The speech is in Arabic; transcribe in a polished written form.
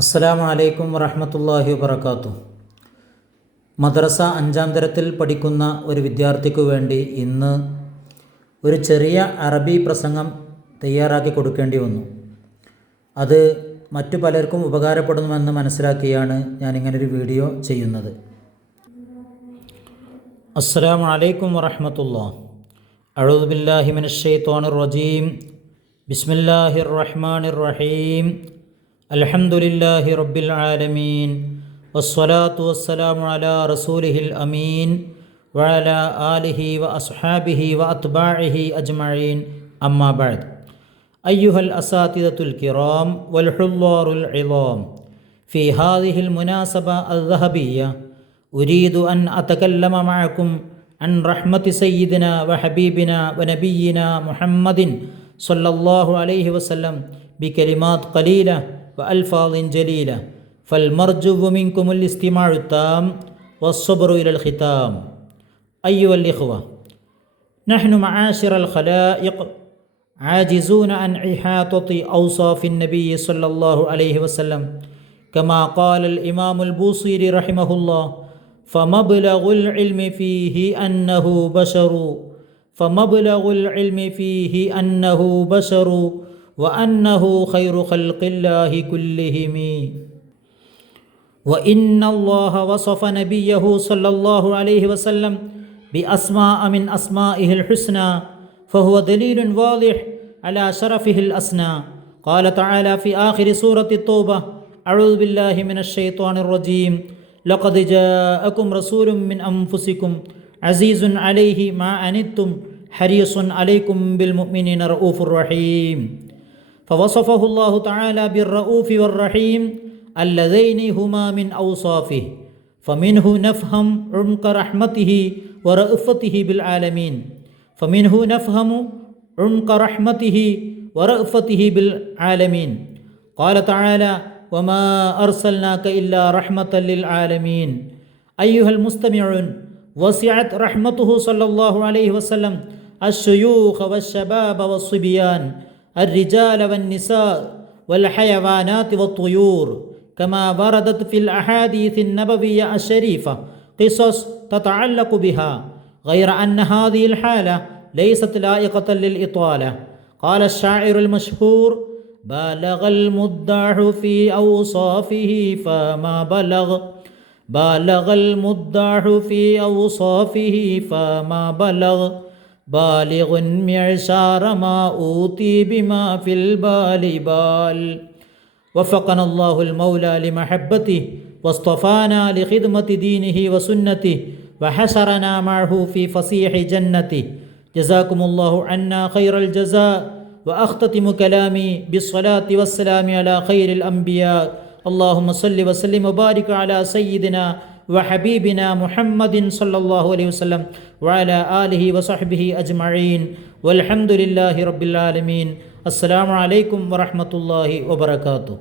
അസ്സലാമു അലൈക്കും വറഹ്മത്തുള്ളാഹി വബറകാതുഹു. മദ്രസ 5-ാം തരത്തിൽ പഠിക്കുന്ന ഒരു വിദ്യാർത്ഥിക്കു വേണ്ടി ഇന്ന് ഒരു ചെറിയ അറബി പ്രസംഗം തയ്യാറാക്കി കൊടുക്കേണ്ടി വന്നു. അത് മറ്റു പലർക്കും ഉപകാരപ്പെടുമെന്ന് മനസ്സിലാക്കിയാണ് ഞാനിങ്ങനൊരു വീഡിയോ ചെയ്യുന്നത്. അസ്സലാമു അലൈക്കും വറഹ്മത്തുള്ളാഹി. അഊദു ബില്ലാഹി മിനശ് ശൈത്വാനിർ റജീം. ബിസ്മില്ലാഹിർ റഹ്മാനിർ റഹീം. അൽഹംദുലില്ലാഹി റബ്ബിൽ ആലമീൻ. വസ്സലാത്തു വസ്സലാമു അലാ റസൂലിഹിൽ അമീൻ വഅലാ ആലിഹി വഅസ്ഹാബിഹി വഅത്ബാഇഹി അജ്മഈൻ. അമ്മാ ബഅദ്. അയ്യുഹൽ അസാതിദത്തുൽ കിറാം വൽ ഹുദ്ദാറുൽ ഇളാം. ഫീ ഹാദിഹിൽ മുനാസബ അദ്ദഹബിയ്യ ഉരീദു അൻ അതകല്ലമ മഅകും അൻ റഹ്മത്തി സയ്യിദിനാ വഹബീബിനാ വനബിയ്യിനാ മുഹമ്മദിൻ സ്വല്ലല്ലാഹു അലൈഹി വസല്ലം ബികലിമാത് ഖലീല وألفاظ جليلة فالمرجو منكم الاستماع التام والصبر إلى الختام. أيها الإخوة، نحن معاشر الخلائق عاجزون عن إحاطة أوصاف النبي صلى الله عليه وسلم كما قال الإمام البوصيري رحمه الله: فمبلغ العلم فيه أنه بشر فمبلغ العلم فيه أنه بشر وأنه خير خلق الله كلهم. وإن الله وصف نبيه صلى الله عليه وسلم بأسماء من أسمائه الحسنى فهو دليل واضح على شرفه الأسنى. قال تعالى في آخر سورة التوبة: أعوذ بالله من الشيطان الرجيم. لقد جاءكم رسول من أنفسكم عزيز عليه ما عنتم حريص عليكم بالمؤمنين رؤوف رحيم. فوصفه الله تعالى بالرؤوف والرحيم اللذين هما من أوصافه، فمنه نفهم عمق رحمته ورأفته بالعالمين فمنه نفهم عمق رحمته ورأفته بالعالمين. قال تعالى: وما أرسلناك إلا رحمة للعالمين. أيها المستمعون، وسعت رحمته صلى الله عليه وسلم الشيوخ والشباب والصبيان، الرجال والنساء والحيوانات والطيور، كما وردت في الأحاديث النبوية الشريفة قصص تتعلق بها، غير أن هذه الحالة ليست لائقة للإطالة. قال الشاعر المشهور: بالغ المدح في أوصافه فما بلغ، بالغ المدح في أوصافه فما بلغ، بالغ معشار ما أوتي بما في البال بال. وفقنا الله المولى لمحبته واصطفانا لخدمة دينه وسنته وحشرنا معه في فصيح جنته. جزاكم الله عنا خير الجزاء. وأختتم كلامي بالصلاة والسلام على خير الأنبياء. اللهم صل وسلم وبارك على سيدنا وحبيبنا محمد صلى الله عليه وسلم وعلى آله وصحبه أجمعين والحمد لله رب العالمين. السلام عليكم ورحمة الله وبركاته.